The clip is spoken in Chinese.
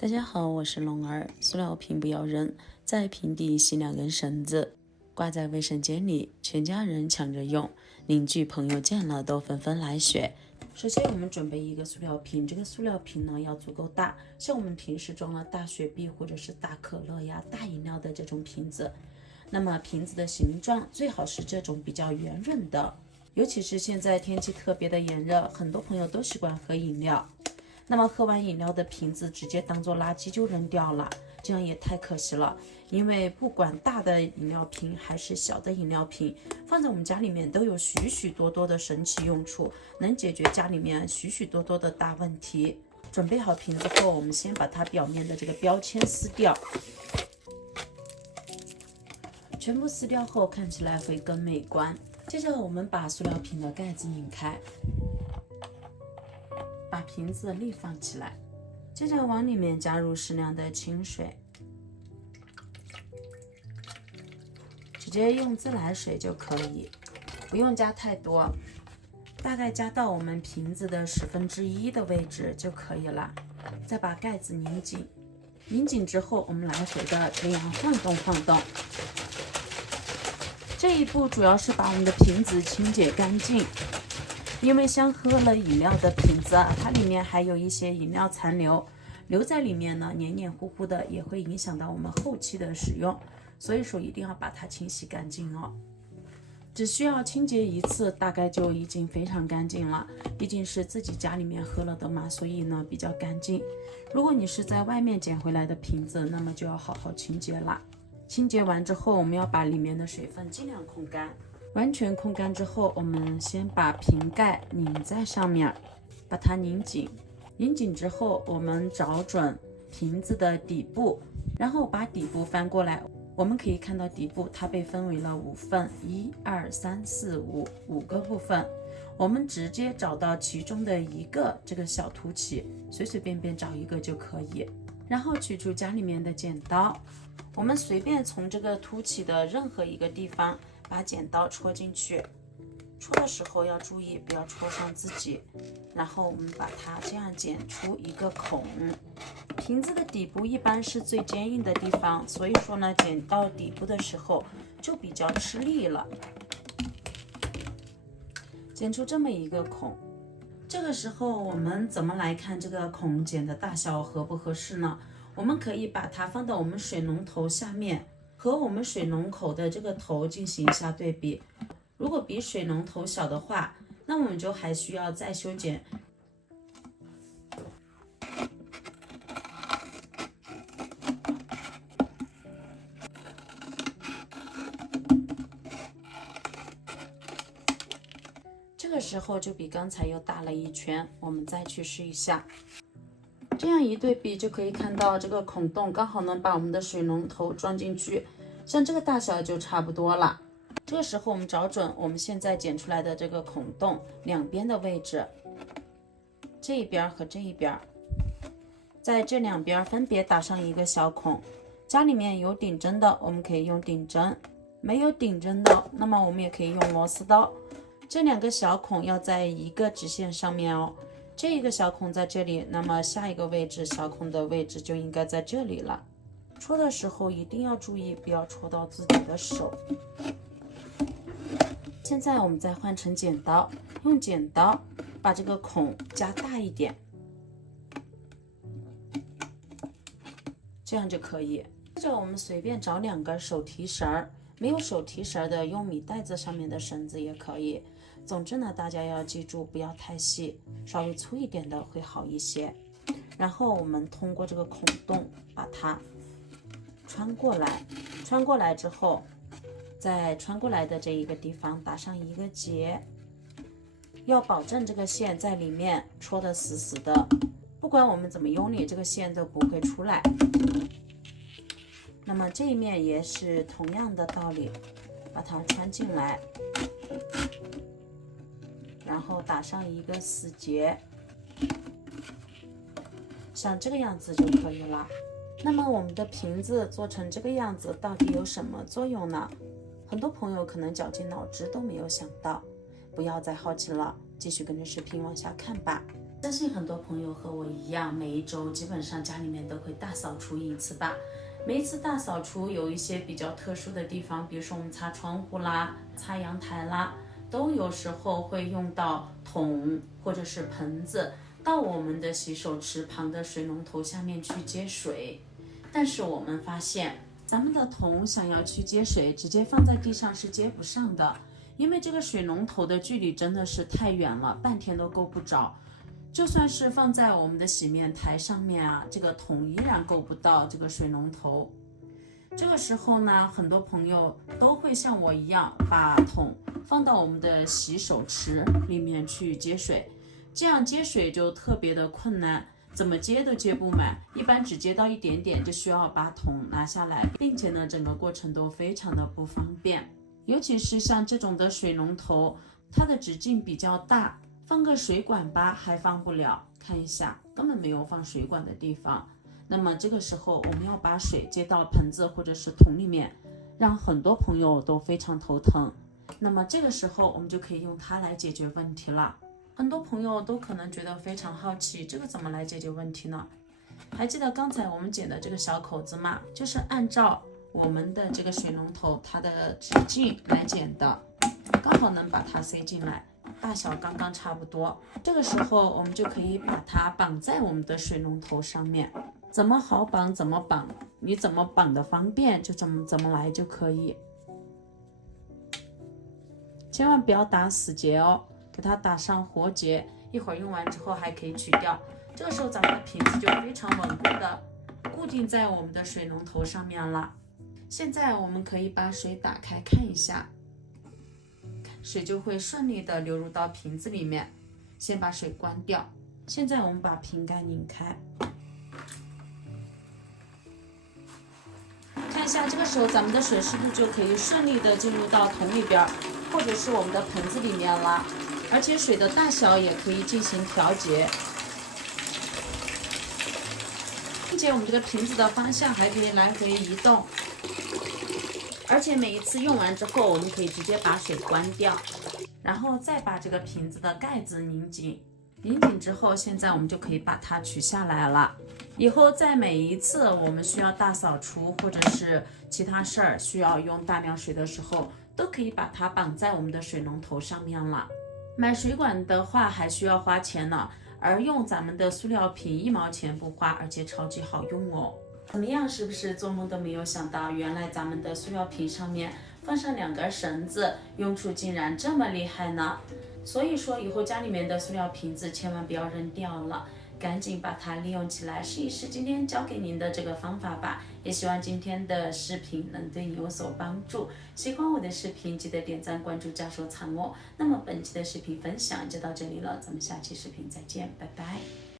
大家好，我是龙儿。塑料瓶不要扔，在瓶底系2根绳子，挂在卫生间里，全家人抢着用，邻居朋友见了都纷纷来学。首先我们准备一个塑料瓶，这个塑料瓶呢要足够大，像我们平时装了大雪碧或者是大可乐呀、大饮料的这种瓶子。那么瓶子的形状最好是这种比较圆润的，尤其是现在天气特别的炎热，很多朋友都习惯喝饮料。那么喝完饮料的瓶子直接当做垃圾就扔掉了，这样也太可惜了。因为不管大的饮料瓶还是小的饮料瓶，放在我们家里面都有许许多多的神奇用处，能解决家里面许许多多的大问题。准备好瓶子后，我们先把它表面的这个标签撕掉，全部撕掉后看起来会更美观。接着我们把塑料瓶的盖子拧开，把瓶子立放起来，接着往里面加入适量的清水，直接用自来水就可以，不用加太多，大概加到我们瓶子的1/10的位置就可以了。再把盖子拧紧，拧紧之后我们来回的这样晃动晃动。这一步主要是把我们的瓶子清洁干净，因为像喝了饮料的瓶子啊，它里面还有一些饮料残留，留在里面呢，黏黏糊糊的，也会影响到我们后期的使用，所以说一定要把它清洗干净哦。只需要清洁一次，大概就已经非常干净了。毕竟是自己家里面喝了的嘛，所以呢比较干净。如果你是在外面捡回来的瓶子，那么就要好好清洁啦。清洁完之后，我们要把里面的水分尽量控干。完全控干之后，我们先把瓶盖拧在上面，把它拧紧。拧紧之后，我们找准瓶子的底部，然后把底部翻过来。我们可以看到底部它被分为了5份，1、2、3、4、5个部分。我们直接找到其中的一个这个小凸起，随随便便找一个就可以。然后取出家里面的剪刀，我们随便从这个凸起的任何一个地方把剪刀戳进去，戳的时候要注意不要戳伤自己。然后我们把它这样剪出一个孔。瓶子的底部一般是最坚硬的地方，所以说呢，剪到底部的时候就比较吃力了。剪出这么一个孔，这个时候我们怎么来看这个孔剪的大小合不合适呢？我们可以把它放到我们水龙头下面，和我们水龙口的这个头进行一下对比。如果比水龙头小的话，那我们就还需要再修剪。这个时候就比刚才又大了1圈，我们再去试一下。这样一对比就可以看到这个孔洞刚好能把我们的水龙头装进去，像这个大小就差不多了。这个时候我们找准我们现在剪出来的这个孔洞两边的位置，这一边和这一边，在这两边分别打上一个小孔。家里面有顶针的，我们可以用顶针；没有顶针的，那么我们也可以用螺丝刀。这2个小孔要在一个直线上面哦。这一个小孔在这里，那么下一个位置小孔的位置就应该在这里了。戳的时候一定要注意，不要戳到自己的手。现在我们再换成剪刀，用剪刀把这个孔加大一点，这样就可以。接着我们随便找2根手提绳，没有手提绳的用米袋子上面的绳子也可以。总之呢，大家要记住不要太细，稍微粗一点的会好一些。然后我们通过这个孔洞把它穿过来，穿过来之后，在穿过来的这一个地方打上一个结，要保证这个线在里面戳得死死的，不管我们怎么用力，这个线都不会出来。那么这一面也是同样的道理，把它穿进来，然后打上一个死结，像这个样子就可以了。那么我们的瓶子做成这个样子到底有什么作用呢？很多朋友可能绞尽脑汁都没有想到，不要再好奇了，继续跟着视频往下看吧。相信很多朋友和我一样，每一周基本上家里面都会大扫除一次吧。每一次大扫除有一些比较特殊的地方，比如说我们擦窗户啦、擦阳台啦，都有时候会用到桶或者是盆子到我们的洗手池旁的水龙头下面去接水。但是我们发现，咱们的桶想要去接水，直接放在地上是接不上的，因为这个水龙头的距离真的是太远了，半天都够不着。就算是放在我们的洗面台上面啊，这个桶依然够不到这个水龙头。这个时候呢，很多朋友都会像我一样，把桶放到我们的洗手池里面去接水，这样接水就特别的困难，怎么接都接不满，一般只接到一点点就需要把桶拿下来，并且呢，整个过程都非常的不方便。尤其是像这种的水龙头，它的直径比较大，放个水管吧还放不了，看一下根本没有放水管的地方。那么这个时候我们要把水接到盆子或者是桶里面，让很多朋友都非常头疼。那么这个时候我们就可以用它来解决问题了。很多朋友都可能觉得非常好奇，这个怎么来解决问题呢？还记得刚才我们剪的这个小口子吗？就是按照我们的这个水龙头它的直径来剪的，刚好能把它塞进来，大小刚刚差不多。这个时候我们就可以把它绑在我们的水龙头上面，怎么好绑怎么绑，你怎么绑的方便就怎么来就可以。千万不要打死结哦，给它打上活结，一会儿用完之后还可以取掉。这个时候咱们的瓶子就非常稳固的固定在我们的水龙头上面了。现在我们可以把水打开看一下，水就会顺利的流入到瓶子里面。先把水关掉，现在我们把瓶盖拧开，看一下这个时候咱们的水是不是就可以顺利的进入到桶里边，或者是我们的盆子里面了，而且水的大小也可以进行调节，并且我们这个瓶子的方向还可以来回移动。而且每一次用完之后，我们可以直接把水关掉，然后再把这个瓶子的盖子拧紧。拧紧之后，现在我们就可以把它取下来了。以后在每一次我们需要大扫除或者是其他事儿需要用大量水的时候，都可以把它绑在我们的水龙头上面了。买水管的话还需要花钱呢，而用咱们的塑料瓶1毛钱不花，而且超级好用哦。怎么样，是不是做梦都没有想到，原来咱们的塑料瓶上面放上2根绳子，用处竟然这么厉害呢？所以说以后家里面的塑料瓶子千万不要扔掉了，赶紧把它利用起来，试一试今天教给您的这个方法吧。也希望今天的视频能对你有所帮助。喜欢我的视频记得点赞、关注加收藏哦。那么本期的视频分享就到这里了，咱们下期视频再见，拜拜。